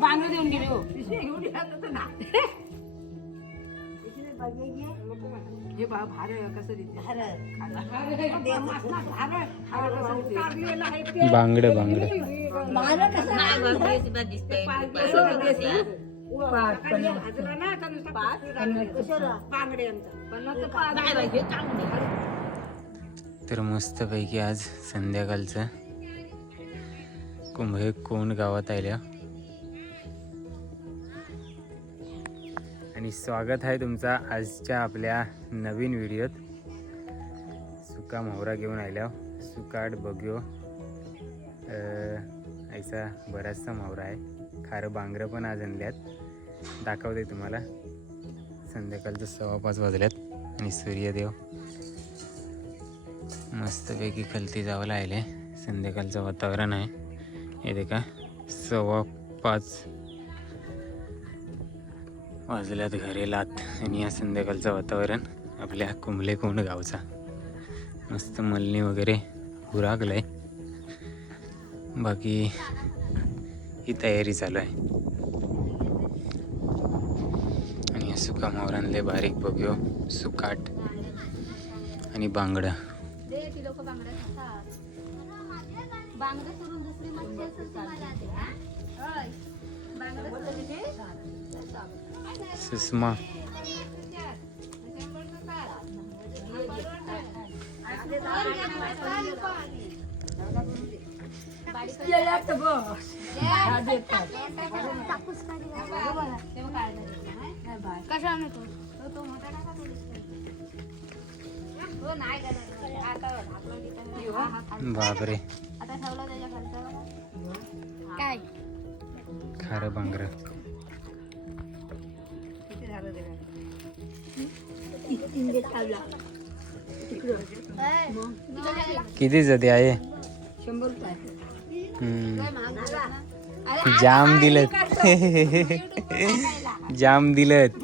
बांगडं देऊन गेले हो हे बा भार कसं देते बांगड बांगड तर मस्तपैकी आज संध्याकाळचं कुंभ कोण गावात आल्या आणि स्वागत आहे तुमचा आजच्या आपल्या नवीन व्हिडिओत. सुका मोहरा घेऊन आल्या. सुकाट बघ्यो. ऐसा बराचसा मोहरा आहे. खारं बांगरं पण आज आणल्यात. दाखवते तुम्हाला. संध्याकाळचं सव्वा पाच वाजल्यात. आणि सूर्यदेव मस्तपैकी खलती जावं लागले. संध्याकाळचं वातावरण आहे. हे देखा सव्वा पाच वाजल्यात घरेलात. आणि या संध्याकाळचं वातावरण आपल्या कुंभले कोंड गावचा. मस्त मलनी वगैरे उरागलंय. बाकी ही तयारी चालू आहे. आणि या सुका मोहरांले बारीक बघ्यो हो. सुकाट आणि बांगडा. सुषमा. कशा बापरे. काय? खारं बांगरं किती जाते आहे. जाम दिलत. जाम दिलत.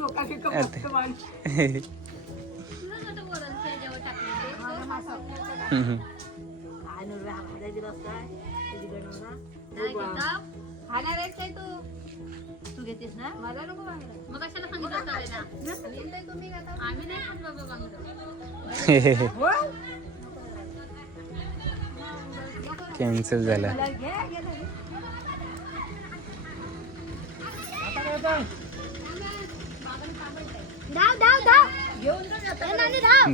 तू तू घेतेस ना मला नको बांगडं मग कशाला सांगितलं होतं? ना नेमकं तुम्ही खाता आम्ही नाही खात बाबा बांगडं कॅन्सल झाला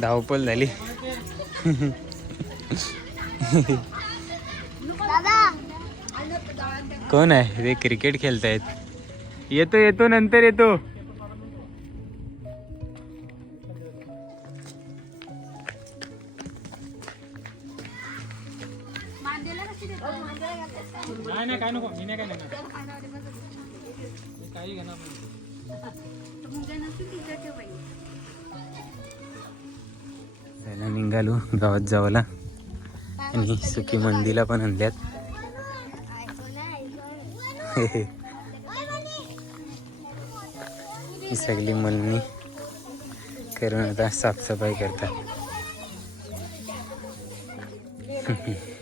धावपल झाली. कोण आहे? ते क्रिकेट खेळतायत. येतो येतो नंतर येतो. काय नको. मी नाही काय नाही. काही घेणार पहिला निघालो गावात जावाला. आणि सुकी मंदीला पण आणल्यात. ही सगळी मलनी करून आता साफसफाई करतात.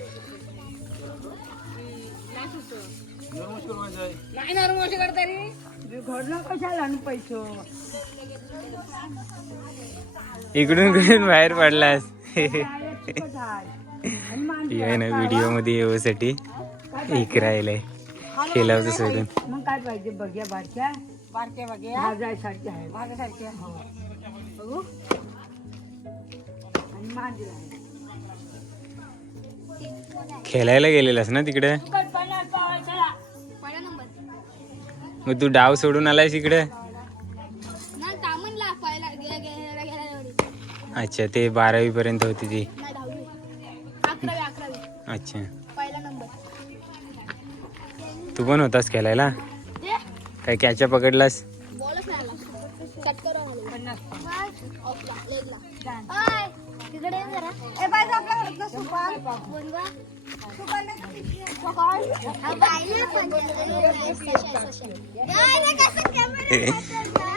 नाही ना मोशी करता रे. घडलं कशाला आणि पैसे? इकडून इकडून बाहेर पडलास? आहे ना व्हिडिओमध्ये येऊसाठी एक राहिलंय. खेळावचं सोडून. मग काय पाहिजे बघ्या बारक्या? बारक्या बघ्या. आहे हो. बघू. आणि मांजर खेळायला गेलेलास ना तिकडे मग तू डाव सोडून आलायस इकडे? अच्छा ते बारावी पर्यंत होती ती. अच्छा. तू पण होतास खेळायला? काय कॅचा पकडलास? कट करा ऑफला लेगला ओय तिकडे ये जरा. ए बाय आपल्या घरात ना सुपाल बनवा सुपाल हा बाईला पण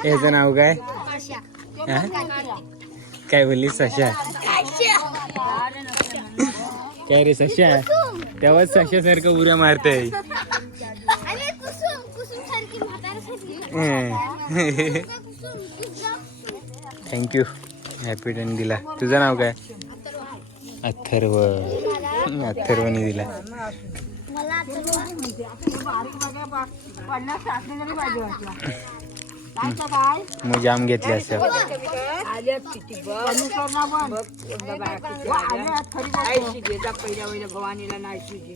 याचं नाव काय? हा? काय बोलली सशा? काय रे सशा? तेव्हाच मारतय कुसुम कुसुम सारखी म्हाताऱ्यासारखी कुसुम कुसुम थँक्यू हॅपी टेन दिला. तुझं नाव काय? अथर्व. अथर्वने दिला. मी मग जाम घेतले असं. पहिल्या पहिल्या भवानीला नाही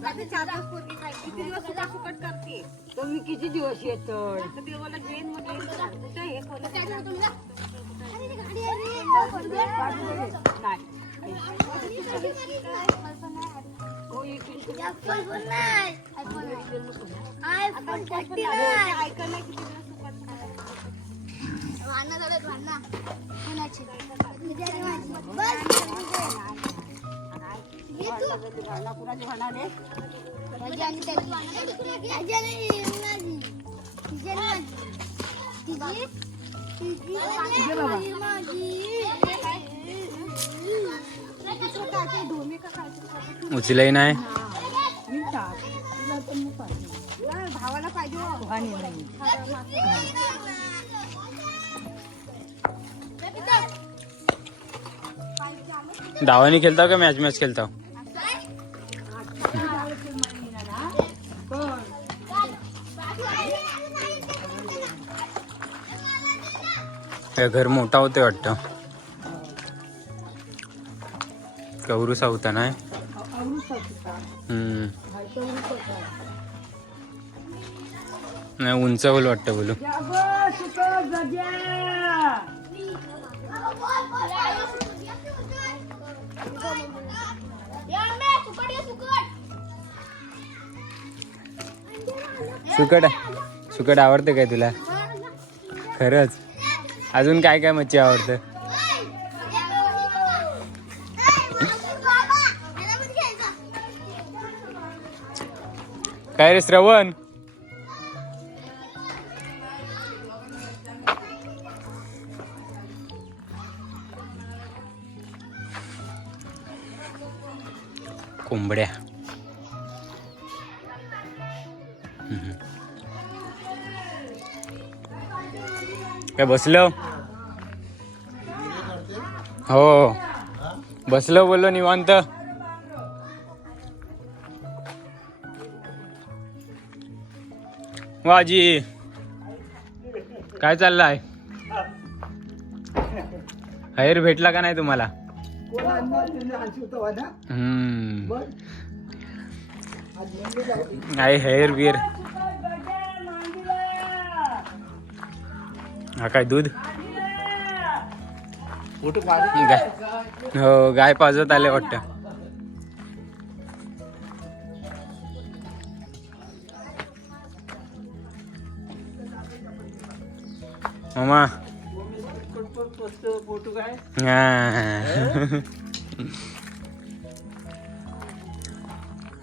नाही लागणार काय वाटतं आता तुझं महिना निघल तुम्ही किती दिवस येत थर्टी नाही. भांडणं. बस. उचलही नाही मी टाक तुला पण मी पाहिजे भावाला पाहिजे आणि नाही धावानी खेळता का मॅच मॅच खेळता हे घर मोठा होते वाटतं. कौरुसा होता ना नाही उंच होईल वाटतं बोलू. सुकट सुकट आवडते काय तुला? खरंच. अजून काय काय मच्छी आवडतं? काय रे श्रवण? कोंबड्या. काय बसलो? हो. बसलो बोललो निवांत. वाजी काय चाललंय? हैर भेटला का नाही तुम्हाला? हम्म. आई हेअर बिअर हा काय दूध? गाय हो गाय पाजत आले वाटतं. मामा.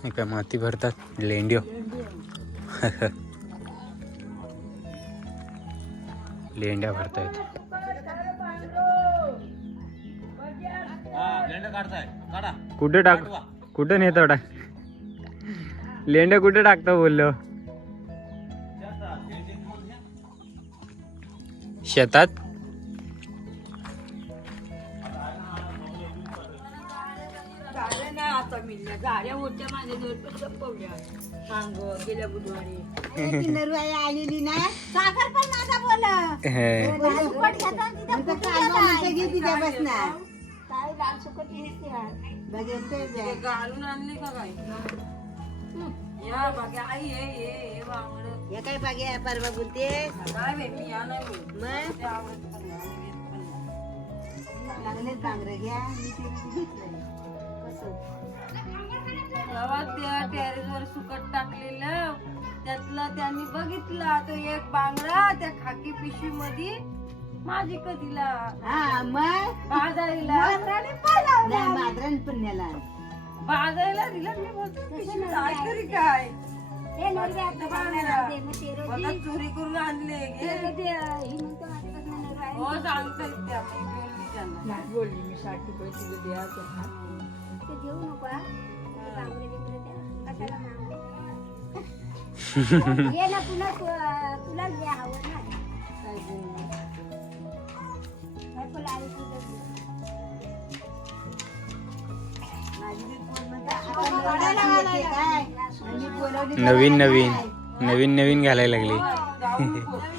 काय माती भरतात लेंड्यो. लेंड्या भरतायत. कुठे टाक कुठे नेतो टाक लेंड्या कुठे टाकतो बोललो? शेतात सांग गेल्या बुधवारी. नरवाई आलेली ना? साखर पण माझा बोला हे. सुकट घेता तिथं तिच्या बसणार काय लाल सुकट येते घालून आणली का काय? या बाकी आई ये ये ये बांगड हे काय बागे परवा बोलते काय या नाही बोल. मग. लागलेच घ्या. मी ते घेतलंय. तेव्हा त्या टेरेसवर सुकट टाकलेलं. त्यातलं त्यांनी बघितला तो एक बांगडा त्या खाकी पिशवी मध्ये माझी कधीला हा मग? बाजारीला. नाही माद्रण पुण्याला बाजायला दिला मी बोलतो पिशवी तरी काय? हे नरवे आता बांगड्या दे, मग ते रोजी- मला चोरी करून आणले ते गे. रोजी, अं, ही म्हणतो. हो सांगतात त्या मी बोलली त्यांना. नाही. बोलली मी साठ रुपये तुझं द्यायचं ते घेऊ नको हा. नवीन नवीन नवीन नवीन घालायला लागली.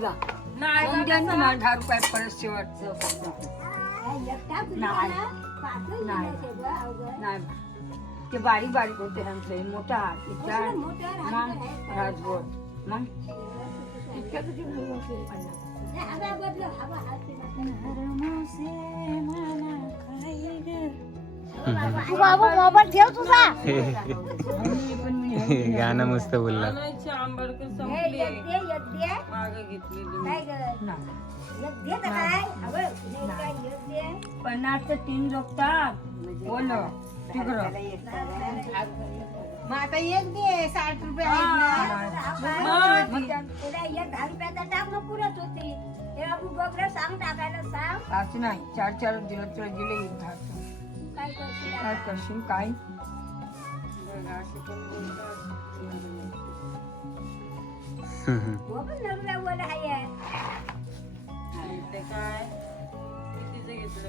मग द्या ना दहा रुपये परत शेवटचं हा, नाही. नाही. ते बारीक बारीक होते आमचं हे मोठा हात इतका राजभर मग. राजभर मग इतक्या किती भरून होते? पन्नास. नाही, हवा बदलो, हवा हात ते बाबा मोबाईल ठेव तुझा गाणं मस्त बोलला। आणायची आंबडकर हे संपली एक दे एक दे मागे घेतलेली काय गं? नाही. एक दे तर काय हवं हे. काय एक दे पन्नासचं तीन जोगतात बोल तिकडं मग आता एक दे साठ रुपये. आहेत मग त्याला एक दहा रुपयाचा टाक मग पुरत होती हे बाबू बघलं सांग. टाकायला सांग ना असं नाही. चार चार दिवस तुला दिले एक दहा काय करशील काय आता? करशील काय हो पण नवऱ्या बोला हाय ते काय कितीचं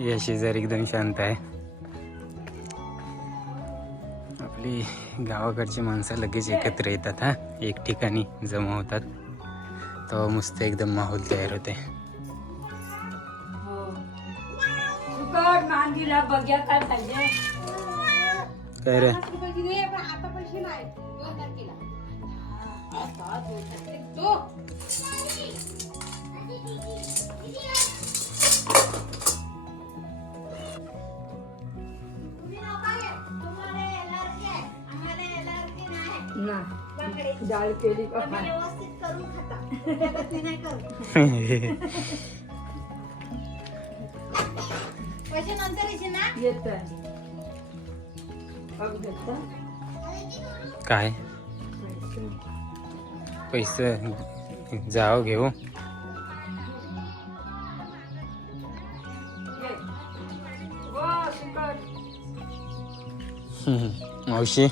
या शेजारी एकदम शांत आहे आपली गावाकडची माणसं लगेच एकत्र येतात हा एक ठिकाणी जमा होतात तेव्हा मस्त एकदम माहोल तयार होते काय रे डाळ केली का? काय? व्यवस्थित करून खाता. नाही करू पैसे नंतर येशील ना? येत बघ देतं. काय? पैसे. जाओ घेऊ. मावशी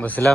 बसला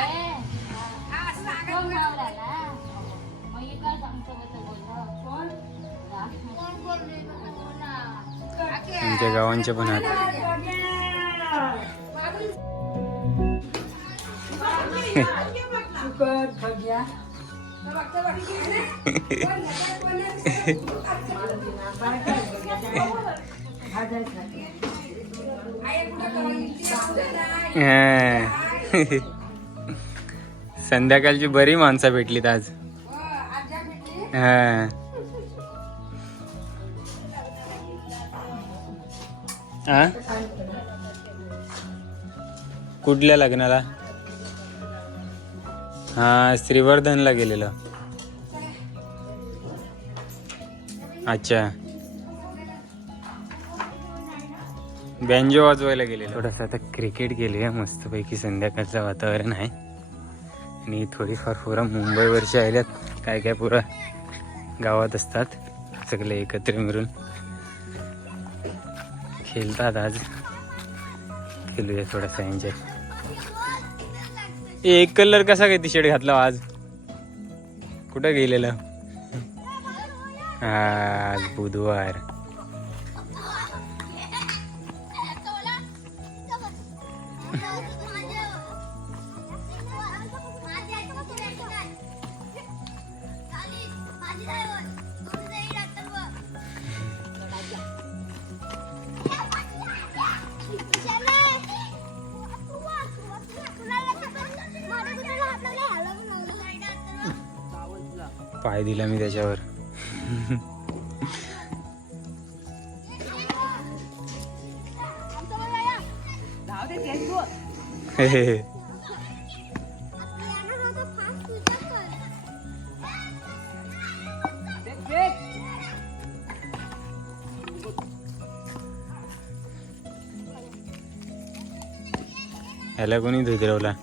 त्या गावांचे पण आहेत. संध्याकाळची बरी माणसं भेटलीत आज. हा. हा? कुठल्या लग्नाला? हा श्रीवर्धनला गेलेलो. अच्छा. बँजो वाजवायला गेले थोडंसं आता क्रिकेट गेले मस्तपैकी संध्याकाळचं वातावरण आहे. आणि थोडीफार पुरा मुंबईवरच्या आल्यात काय काय पुरा गावात असतात सगळे एकत्र मिळून. खेळतात आज. खेळूया थोडासा एन्जॉय एक कलर कसा काय टी शर्ट घातला आज? कुठं गेलेलं? आज बुधवार. पाय दिला मी त्याच्यावर? जाऊ ह्याला कोणी धुतरवला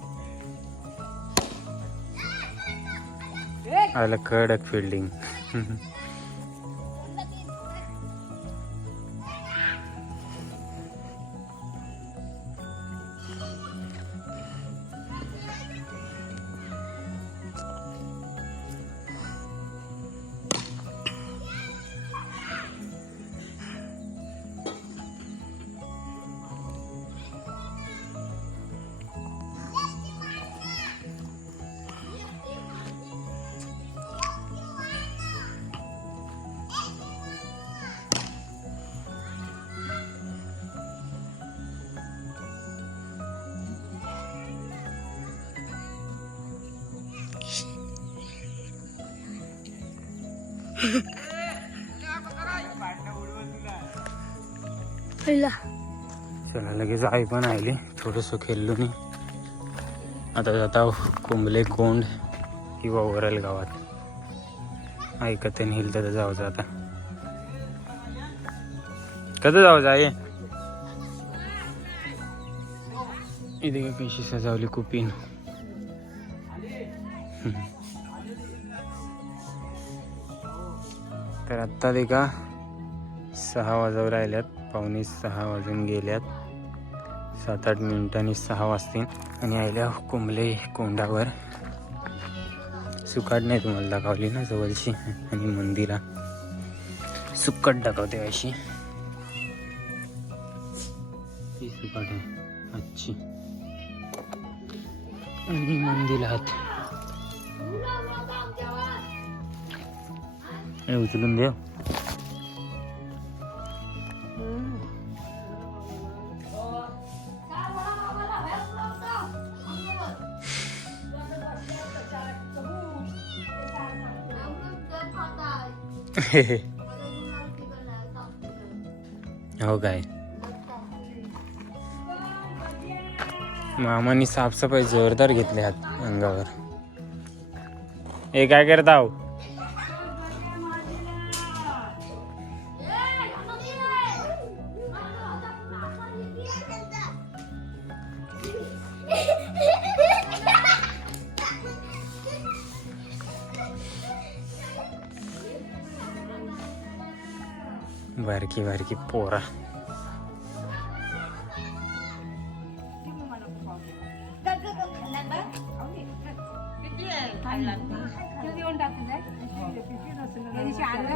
आला कडक फिल्डिंग चला लगेच आई पण आली थोडंसं खेळलो नाही आता जाता कोंबले कोंड किंवा ओरल गावात. ऐकत नेईल तर जायचं आता. कसं जाऊ आहे इथे काय कशी सजावली कुपीन. आत्ता ते का सहा वाजवर राहिल्यात. पावणे सहा वाजून गेल्यात. सात आठ मिनिटांनी सहा वाजतील. आणि आयल्या कोंबले कोंडावर. सुकाट नाही तुम्हाला दाखवली ना जवळची? आणि मंदिरा. सुकट दाखवते अशी. ही सुकाट आहे. आजची. आणि मंदिरात. हे उचलून देव हो काय मामानी साफसफाई जोरदार घेतली हात अंगावर हे काय करता बारकी बारकी पोरा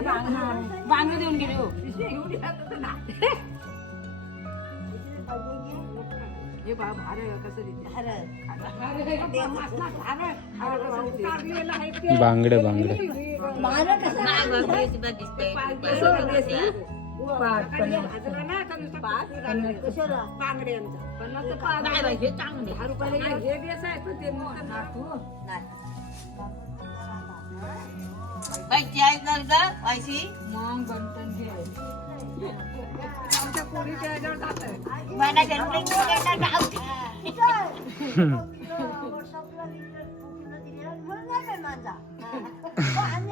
बांगडं. बांगडं देऊन गेले हो. हे बा कसं. बांगड बांगड कसं देते? पाच पन्नास पन्नास कशाला? नाही. बाई, हे चांगले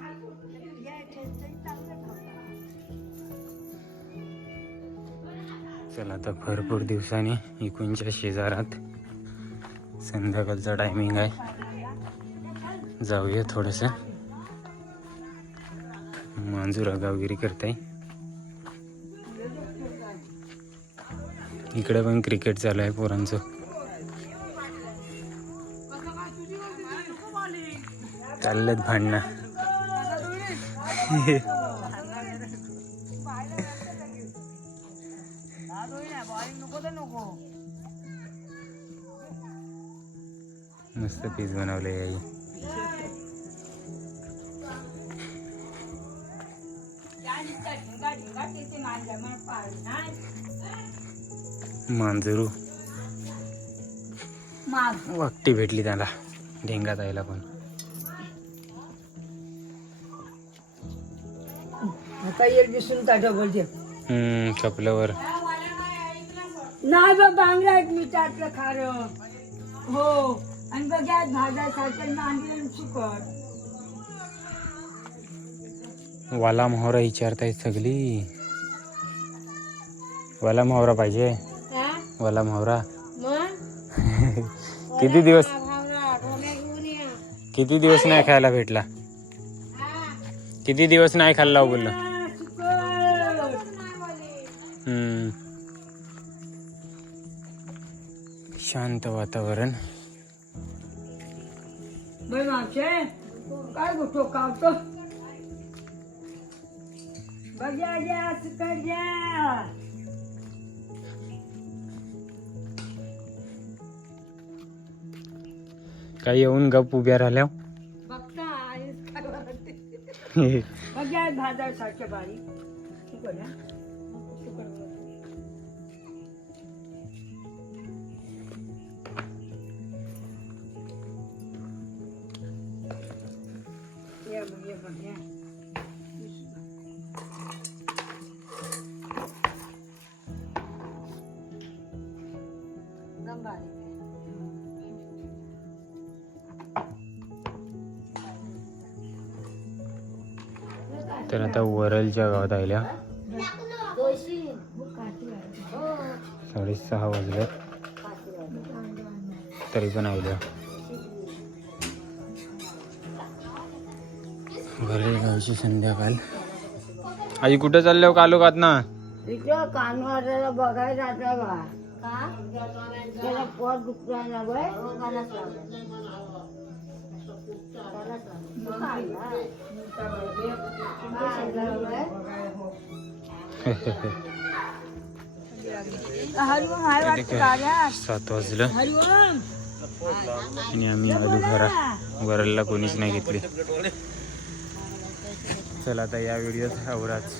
चला आता भरपूर दिवसांनी इकूनच्या शेजारात संध्याकाळचा टायमिंग आहे. जाऊया थोडस. मांजुरा गावगिरी करताय. इकडे पण क्रिकेट चालू आहे पोरांचं. चाललेत भांडणं. मस्त पीस बनवले आई. मांजरू. वाकटी भेटली त्याला. ढेंगात यायला पण. एक हम्म कपल्यावर नाही बांगला आहेत मी त्यातलं खारं. हो. आणि बघ्या भाजा सायकल नांदी सुकट. वाला मोहरा विचारतायत सगळी. वाला मोहरा पाहिजे. वाला मोहरा. किती दिवस किती दिवस नाही खायला भेटला? किती दिवस नाही खाल्ला हो बोललं हम्म. शांत वातावरण. बाई मावशे काय गोठो कावतो बघ्या घ्या सुकट घ्या काय येऊन गप उभ्या राहिल्या बघ्या भाजा सारख्या बारीक सुकट हा? आता वरलच्या गावात आल्या साडेसहा वाजले. तरी पण आल्या वरळी गावची संध्याकाळ. आई कुठं चालल्या हो कालोखात ना इथं कानवाड्याला बघायला जाता बा. त्याला पोट दुखतोय ना बाय सात वाजलं. आणि आम्ही आलो घरा वरलला कोणीच नाही घेतली. चला आता या व्हिडिओत आवराच